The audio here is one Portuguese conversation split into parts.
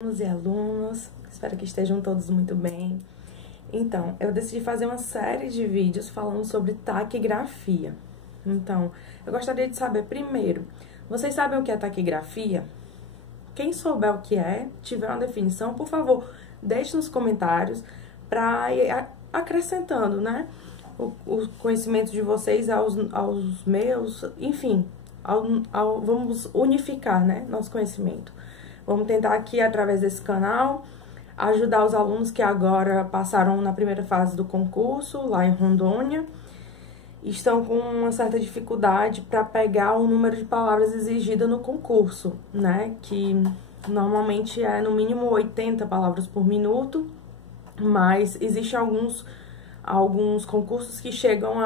Alunos e alunas, espero que estejam todos muito bem. Então, eu decidi fazer uma série de vídeos falando sobre taquigrafia. Então, eu gostaria de saber primeiro, vocês sabem o que é taquigrafia? Quem souber o que é, tiver uma definição, por favor, deixe nos comentários para ir acrescentando, né? O conhecimento de vocês aos meus, enfim, vamos unificar, né, nosso conhecimento. Vamos tentar aqui, através desse canal, ajudar os alunos que agora passaram na primeira fase do concurso, lá em Rondônia, e estão com uma certa dificuldade para pegar o número de palavras exigida no concurso, né? Que normalmente é no mínimo 80 palavras por minuto, mas existem alguns concursos que chegam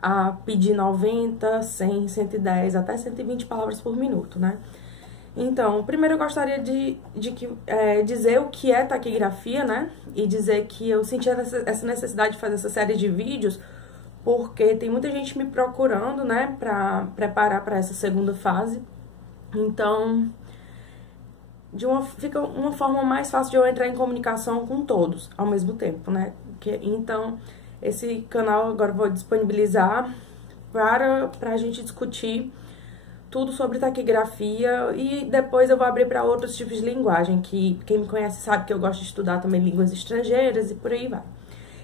a pedir 90, 100, 110, até 120 palavras por minuto, né? Então, primeiro eu gostaria de dizer o que é taquigrafia, né? E dizer que eu senti essa necessidade de fazer essa série de vídeos porque tem muita gente me procurando, né, pra preparar para essa segunda fase. Então, fica uma forma mais fácil de eu entrar em comunicação com todos ao mesmo tempo, né? Então, esse canal agora eu vou disponibilizar para a gente discutir tudo sobre taquigrafia e depois eu vou abrir para outros tipos de linguagem, que quem me conhece sabe que eu gosto de estudar também línguas estrangeiras e por aí vai.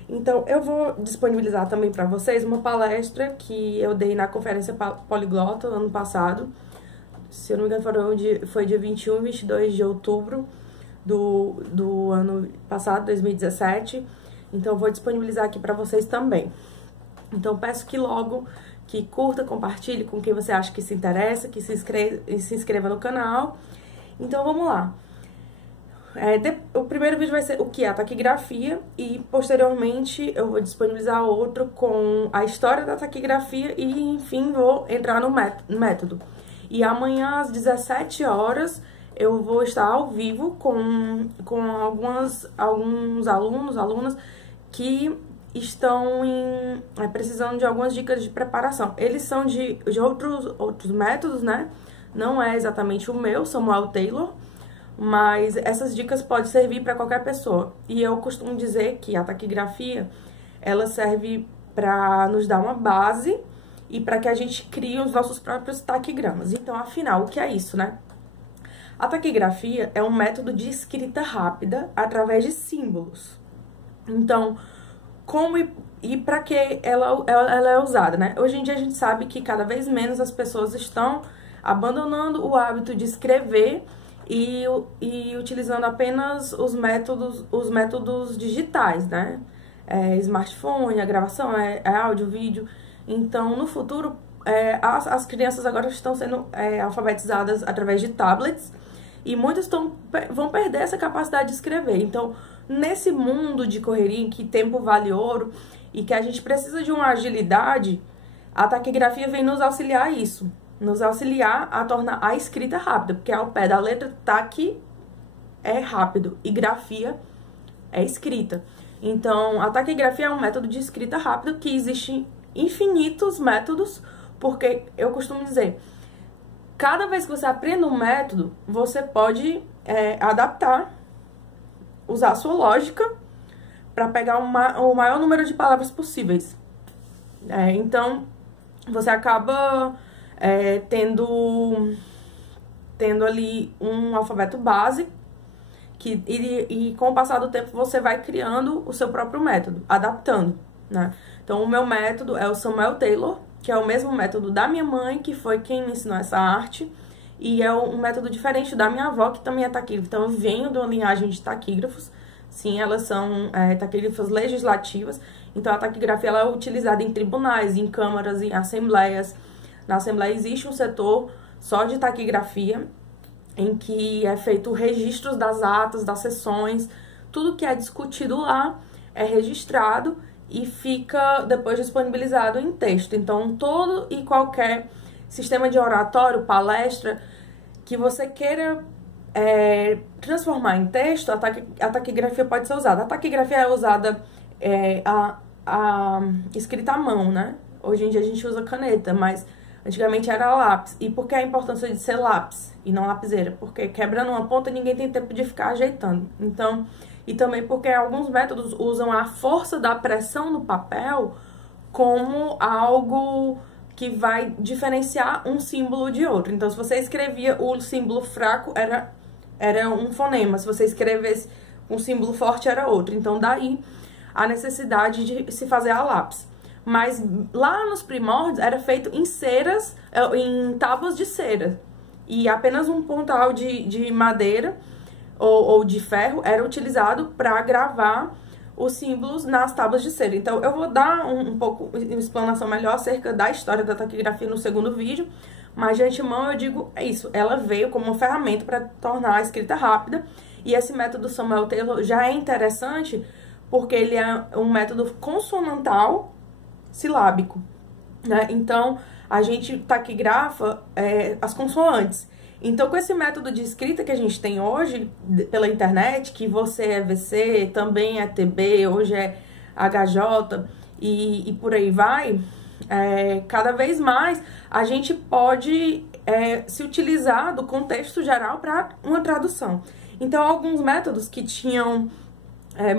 Então, eu vou disponibilizar também para vocês uma palestra que eu dei na Conferência Poliglota ano passado. Se eu não me engano, foi dia 21 e 22 de outubro do ano passado, 2017. Então, eu vou disponibilizar aqui para vocês também. Então, peço que curta, compartilhe com quem você acha que se interessa, que se inscreva no canal. Então, vamos lá. O primeiro vídeo vai ser o que é a taquigrafia e, posteriormente, eu vou disponibilizar outro com a história da taquigrafia e, enfim, vou entrar no método. E amanhã, às 17 horas, eu vou estar ao vivo com alguns alunos, alunas que estão precisando de algumas dicas de preparação. Eles são de outros métodos, né? Não é exatamente o meu, Samuel Taylor, mas essas dicas podem servir para qualquer pessoa. E eu costumo dizer que a taquigrafia, ela serve para nos dar uma base e para que a gente crie os nossos próprios taquigramas. Então, afinal, o que é isso, né? A taquigrafia é um método de escrita rápida através de símbolos. Então, como e para que ela é usada, né? Hoje em dia a gente sabe que cada vez menos as pessoas estão abandonando o hábito de escrever e utilizando apenas os métodos digitais, né? Smartphone, a gravação, áudio, vídeo. Então, no futuro, as crianças agora estão sendo alfabetizadas através de tablets e muitas vão perder essa capacidade de escrever. Então, nesse mundo de correria em que tempo vale ouro e que a gente precisa de uma agilidade, a taquigrafia vem nos auxiliar a isso. Nos auxiliar a tornar a escrita rápida, porque ao pé da letra taqui é rápido e grafia é escrita. Então, a taquigrafia é um método de escrita rápida que existem infinitos métodos, porque eu costumo dizer, cada vez que você aprende um método, você pode adaptar, usar a sua lógica para pegar o maior número de palavras possíveis. Então, você acaba tendo ali um alfabeto base e com o passar do tempo você vai criando o seu próprio método, adaptando, né? Então, o meu método é o Samuel Taylor, que é o mesmo método da minha mãe, que foi quem me ensinou essa arte, e é um método diferente da minha avó, que também é taquígrafa. Então, eu venho de uma linhagem de taquígrafos. Sim, elas são taquígrafas legislativas. Então, a taquigrafia ela é utilizada em tribunais, em câmaras, em assembleias. Na Assembleia existe um setor só de taquigrafia, em que é feito registros das atas, das sessões, tudo que é discutido lá é registrado e fica depois disponibilizado em texto. Então, todo e qualquer sistema de oratório, palestra, que você queira transformar em texto, a taquigrafia pode ser usada. A taquigrafia é usada a escrita à mão, né? Hoje em dia a gente usa caneta, mas Antigamente era lápis. E por que a importância de ser lápis e não lapiseira? Porque quebrando uma ponta, ninguém tem tempo de ficar ajeitando. Então, e também porque alguns métodos usam a força da pressão no papel como algo que vai diferenciar um símbolo de outro. Então, se você escrevia o símbolo fraco, era um fonema. Se você escrevesse um símbolo forte, era outro. Então, daí a necessidade de se fazer a lápis. Mas lá nos primórdios era feito em ceras, em tábuas de cera. E apenas um pontal de madeira ou de ferro era utilizado para gravar os símbolos nas tábuas de cera. Então, eu vou dar um pouco de explanação melhor acerca da história da taquigrafia no segundo vídeo. Mas, de antemão, eu digo isso. Ela veio como uma ferramenta para tornar a escrita rápida. E esse método Samuel Taylor já é interessante porque ele é um método consonantal silábico, né? Então, a gente taquigrafa as consoantes. Então, com esse método de escrita que a gente tem hoje pela internet, que você é VC, também é TB, hoje é HJ e por aí vai, cada vez mais a gente pode se utilizar do contexto geral para uma tradução. Então, alguns métodos que tinham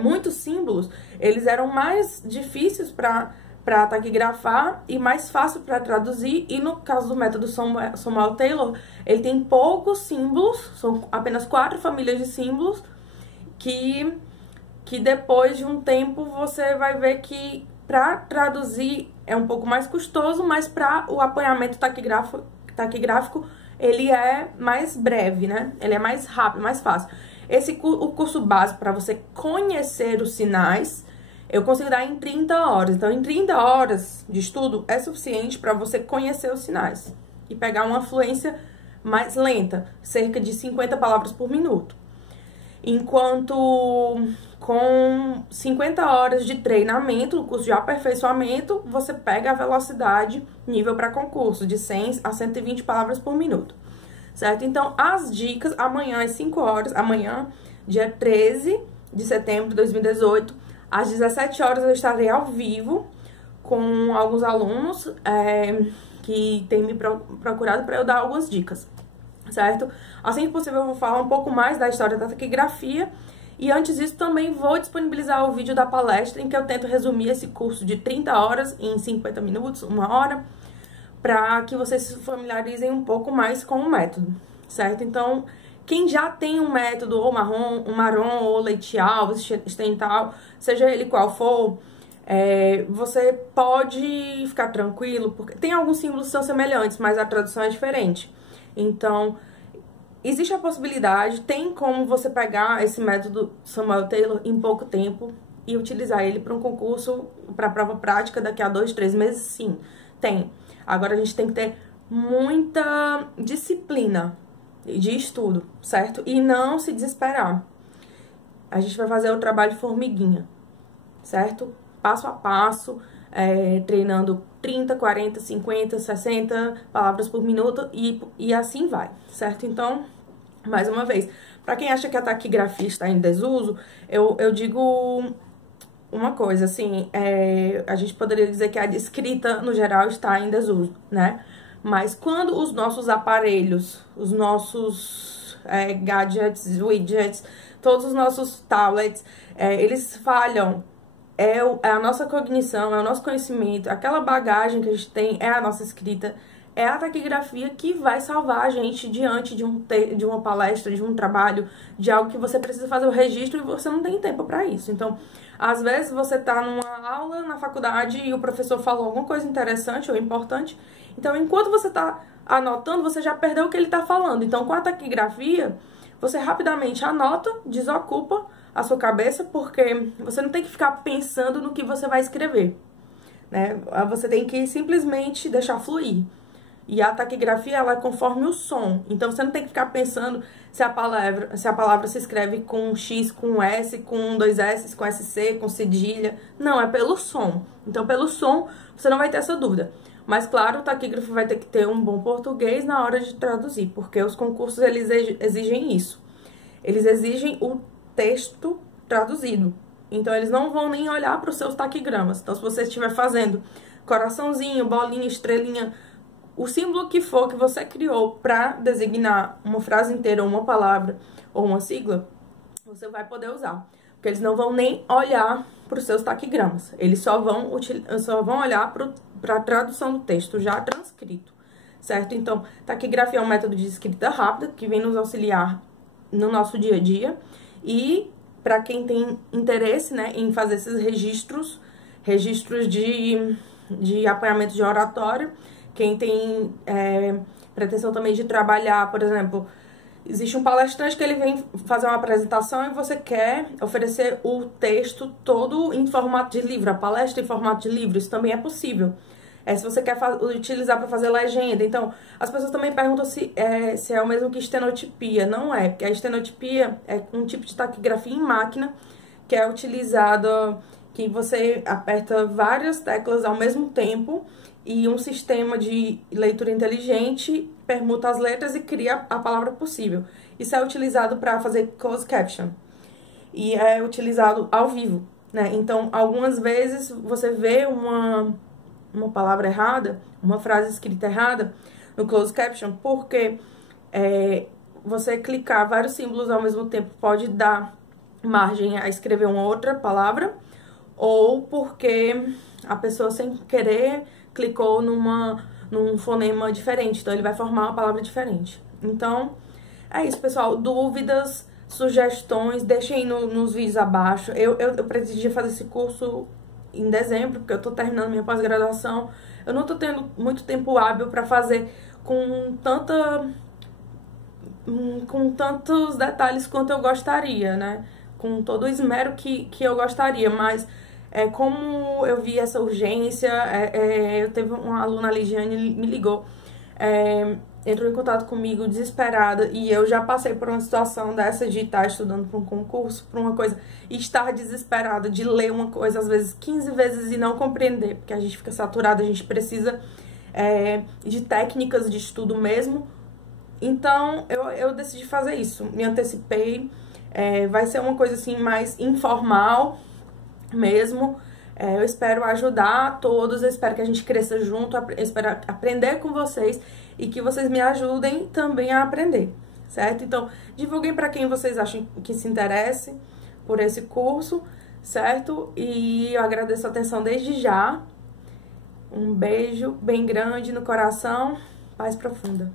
muitos símbolos, eles eram mais difíceis para taquigrafar e mais fácil para traduzir. E no caso do método Samuel Taylor, ele tem poucos símbolos, são apenas 4 famílias de símbolos, que depois de um tempo você vai ver que para traduzir é um pouco mais custoso, mas para o apanhamento taquigráfico ele é mais breve, né? Ele é mais rápido, mais fácil. O curso básico para você conhecer os sinais, eu consigo dar em 30 horas. Então, em 30 horas de estudo é suficiente para você conhecer os sinais e pegar uma fluência mais lenta, cerca de 50 palavras por minuto. Enquanto com 50 horas de treinamento, no curso de aperfeiçoamento, você pega a velocidade nível para concurso, de 100 a 120 palavras por minuto, certo? Então, as dicas, amanhã às 5 horas, amanhã, dia 13 de setembro de 2018, às 17 horas eu estarei ao vivo com alguns alunos que têm me procurado para eu dar algumas dicas, certo? Assim que possível eu vou falar um pouco mais da história da taquigrafia e antes disso também vou disponibilizar o vídeo da palestra em que eu tento resumir esse curso de 30 horas em 50 minutos, 1 hora, para que vocês se familiarizem um pouco mais com o método, certo? Então, quem já tem um método, ou marrom, ou leite-alvo, stental, seja ele qual for, você pode ficar tranquilo, porque tem alguns símbolos que são semelhantes, mas a tradução é diferente. Então, existe a possibilidade, tem como você pegar esse método Samuel Taylor em pouco tempo e utilizar ele para um concurso, para prova prática daqui a 2, 3 meses? Sim, tem. Agora a gente tem que ter muita disciplina de estudo, certo? E não se desesperar. A gente vai fazer o trabalho formiguinha, certo? Passo a passo, treinando 30, 40, 50, 60 palavras por minuto e assim vai, certo? Então, mais uma vez, para quem acha que a taquigrafia está em desuso, eu digo uma coisa, assim, a gente poderia dizer que a escrita, no geral, está em desuso, né? Mas quando os nossos aparelhos, os nossos gadgets, widgets, todos os nossos tablets, eles falham, é a nossa cognição, é o nosso conhecimento, aquela bagagem que a gente tem, é a nossa escrita, é a taquigrafia que vai salvar a gente diante de uma palestra, de um trabalho, de algo que você precisa fazer o registro e você não tem tempo para isso. Então, às vezes você tá numa aula na faculdade e o professor falou alguma coisa interessante ou importante, então enquanto você tá anotando, você já perdeu o que ele tá falando. Então, com a taquigrafia, você rapidamente anota, desocupa a sua cabeça, porque você não tem que ficar pensando no que você vai escrever, né? Você tem que simplesmente deixar fluir. E a taquigrafia, ela é conforme o som. Então, você não tem que ficar pensando se a palavra se escreve com X, com S, com 2 S, com SC, com cedilha. Não, é pelo som. Então, pelo som, você não vai ter essa dúvida. Mas, claro, o taquígrafo vai ter que ter um bom português na hora de traduzir, porque os concursos, eles exigem isso. Eles exigem o texto traduzido. Então, eles não vão nem olhar para os seus taquigramas. Então, se você estiver fazendo coraçãozinho, bolinha, estrelinha, o símbolo que for que você criou para designar uma frase inteira, ou uma palavra, ou uma sigla, você vai poder usar. Porque eles não vão nem olhar para os seus taquigramas. Eles só vão olhar para a tradução do texto já transcrito, certo? Então, taquigrafia é um método de escrita rápida que vem nos auxiliar no nosso dia a dia. E para quem tem interesse, né, em fazer esses registros de apanhamento de oratório, quem tem pretensão também de trabalhar, por exemplo, existe um palestrante que ele vem fazer uma apresentação e você quer oferecer o texto todo em formato de livro, a palestra em formato de livro, isso também é possível. Se você quer utilizar para fazer legenda. Então, as pessoas também perguntam se é o mesmo que estenotipia. Não é, porque a estenotipia é um tipo de taquigrafia em máquina que é utilizada, que você aperta várias teclas ao mesmo tempo e um sistema de leitura inteligente permuta as letras e cria a palavra possível. Isso é utilizado para fazer closed caption e é utilizado ao vivo, né? Então, algumas vezes você vê uma palavra errada, uma frase escrita errada no closed caption, porque você clicar vários símbolos ao mesmo tempo pode dar margem a escrever uma outra palavra, ou porque a pessoa sem querer clicou num fonema diferente, então ele vai formar uma palavra diferente. Então, é isso, pessoal. Dúvidas, sugestões, deixem nos vídeos abaixo. Eu pretendia fazer esse curso em dezembro, porque eu tô terminando minha pós-graduação. Eu não tô tendo muito tempo hábil pra fazer com tantos detalhes quanto eu gostaria, né? Com todo o esmero que eu gostaria, mas como eu vi essa urgência, eu teve uma aluna, a Ligiane, me ligou, entrou em contato comigo desesperada, e eu já passei por uma situação dessa de estar estudando para um concurso, para uma coisa, e estar desesperada de ler uma coisa, às vezes 15 vezes e não compreender, porque a gente fica saturada, a gente precisa de técnicas de estudo mesmo. Então, eu decidi fazer isso, me antecipei, vai ser uma coisa assim mais informal mesmo. Eu espero ajudar a todos, eu espero que a gente cresça junto, eu espero aprender com vocês e que vocês me ajudem também a aprender, certo? Então, divulguem para quem vocês acham que se interesse por esse curso, certo? E eu agradeço a atenção desde já. Um beijo bem grande no coração, paz profunda.